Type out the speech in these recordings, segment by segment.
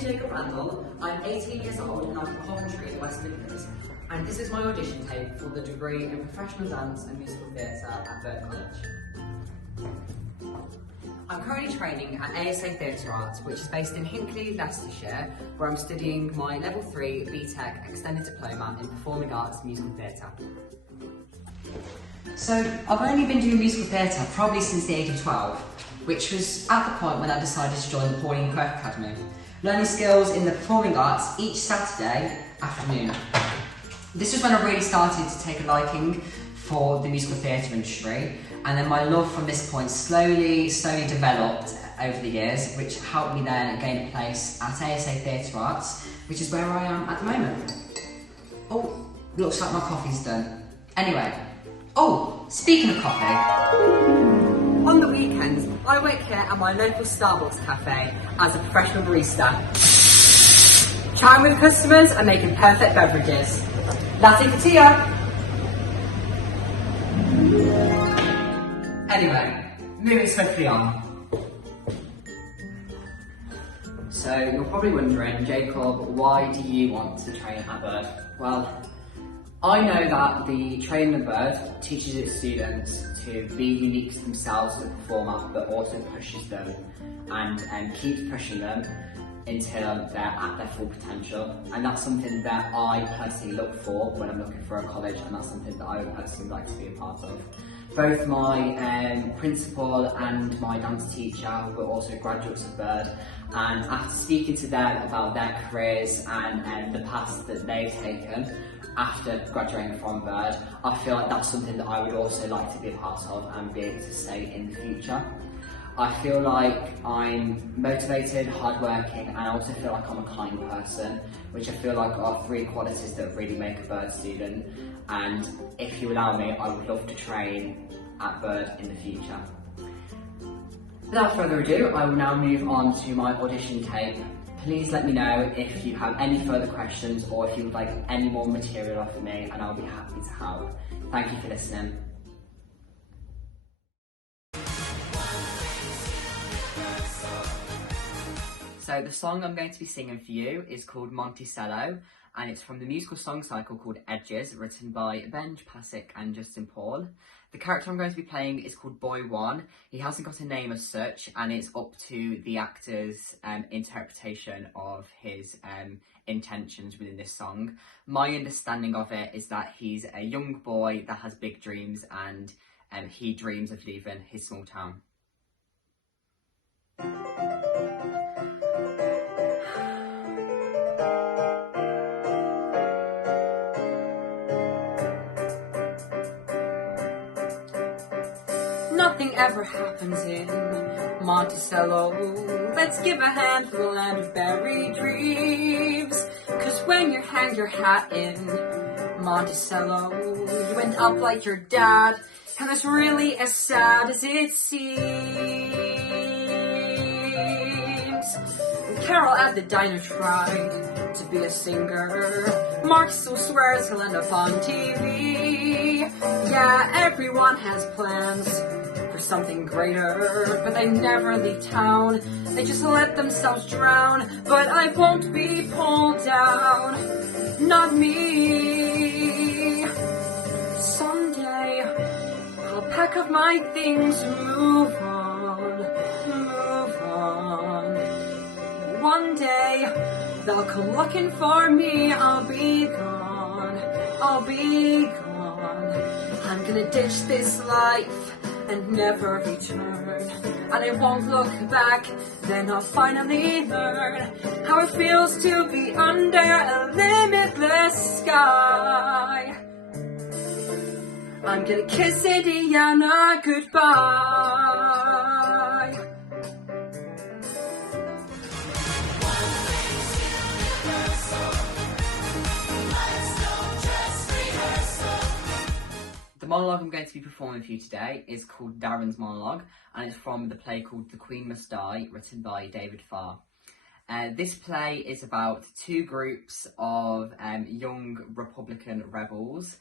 name's Jacob Randle, I'm 18 years old and I'm from Coventry in the West Midlands, and this is my audition tape for the degree in Professional Dance and Musical Theatre at Bird College. I'm currently training at ASA Theatre Arts, which is based in Hinckley, Leicestershire, where I'm studying my Level 3 BTEC Extended Diploma in Performing Arts and Musical Theatre. So, I've only been doing musical theatre probably since the age of 12, which was at the point when I decided to join the Pauline Quirk Academy, learning skills in the performing arts each Saturday afternoon. This was when I really started to take a liking for the musical theatre industry, and then my love from this point slowly developed over the years, which helped me then gain a place at ASA Theatre Arts, which is where I am at the moment. Oh, looks like my coffee's done. Anyway, speaking of coffee, on the weekends I work here at my local Starbucks cafe as a professional barista, chatting with customers and making perfect beverages. Latte Cattia! Anyway, moving swiftly on. So you're probably wondering, Jacob, why do you want to train at Bird? Well, I know that the training at Bird teaches its students to be unique to themselves as a performer, but also pushes them and keeps pushing them until they're at their full potential. And that's something that I personally look for when I'm looking for a college, and that's something that I would personally like to be a part of. Both my principal and my dance teacher were also graduates of Bird, and after speaking to them about their careers and the paths that they've taken after graduating from Bird, I feel like that's something that I would also like to be a part of and be able to say in the future. I feel like I'm motivated, hardworking, and I also feel like I'm a kind person, which I feel like are three qualities that really make a Bird student. And if you allow me, I would love to train at Bird in the future. Without further ado, I will now move on to my audition tape. Please let me know if you have any further questions or if you would like any more material off of me, and I'll be happy to help. Thank you for listening. So the song I'm going to be singing for you is called Monticello, and it's from the musical song cycle called Edges, written by Benj Pasek and Justin Paul. The character I'm going to be playing is called Boy One. He hasn't got a name as such, and it's up to the actor's interpretation of his intentions within this song. My understanding of it is that he's a young boy that has big dreams, and he dreams of leaving his small town. Nothing ever happens in Monticello. Let's give a hand for the land of buried dreams. Cause when you hang your hat in Monticello, you end up like your dad, and it's really as sad as it seems. Carol at the diner tried to be a singer. Mark still swears he'll end up on TV. Yeah, everyone has plans for something greater, but they never leave town. They just let themselves drown. But I won't be pulled down, not me. Someday I'll pack up my things and move on, move on. One day they'll come looking for me. I'll be gone, I'll be gone. I'm gonna ditch this life and never return, and I won't look back. Then I'll finally learn how it feels to be under a limitless sky. I'm gonna kiss Indiana goodbye. The monologue I'm going to be performing for you today is called Darren's Monologue, and it's from the play called The Queen Must Die, written by David Farr. This play is about two groups of young Republican rebels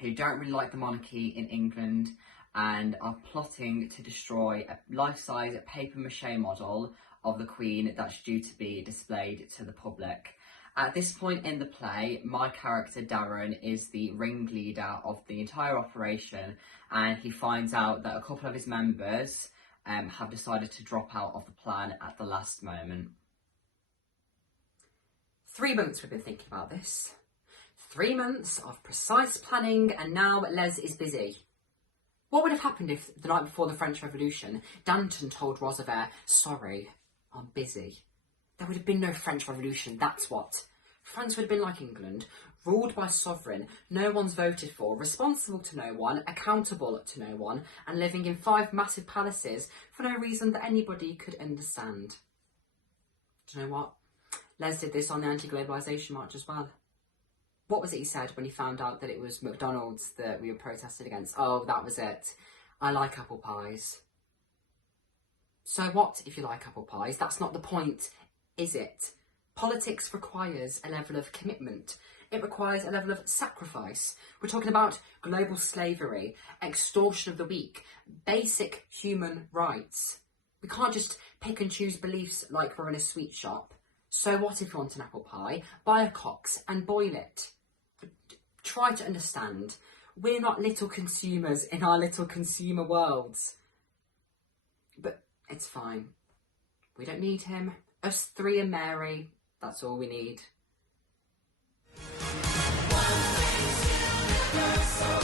who don't really like the monarchy in England and are plotting to destroy a life-size papier-mâché model of the Queen that's due to be displayed to the public. At this point in the play, my character Darren is the ringleader of the entire operation, and he finds out that a couple of his members have decided to drop out of the plan at the last moment. 3 months we've been thinking about this. 3 months of precise planning, and now Les is busy. What would have happened if the night before the French Revolution, Danton told Roosevelt, "Sorry, I'm busy"? There would have been no French Revolution, that's what. France would have been like England, ruled by sovereign, no one's voted for, responsible to no one, accountable to no one, and living in 5 massive palaces for no reason that anybody could understand. Do you know what? Les did this on the anti-globalisation march as well. What was it he said when he found out that it was McDonald's that we were protested against? Oh, that was it. I like apple pies. So what if you like apple pies? That's not the point, is it? Politics requires a level of commitment. It requires a level of sacrifice. We're talking about global slavery, extortion of the weak, basic human rights. We can't just pick and choose beliefs like we're in a sweet shop. So what if you want an apple pie? Buy a Cox and boil it. Try to understand. We're not little consumers in our little consumer worlds. But it's fine. We don't need him. Us 3 and Mary, that's all we need. One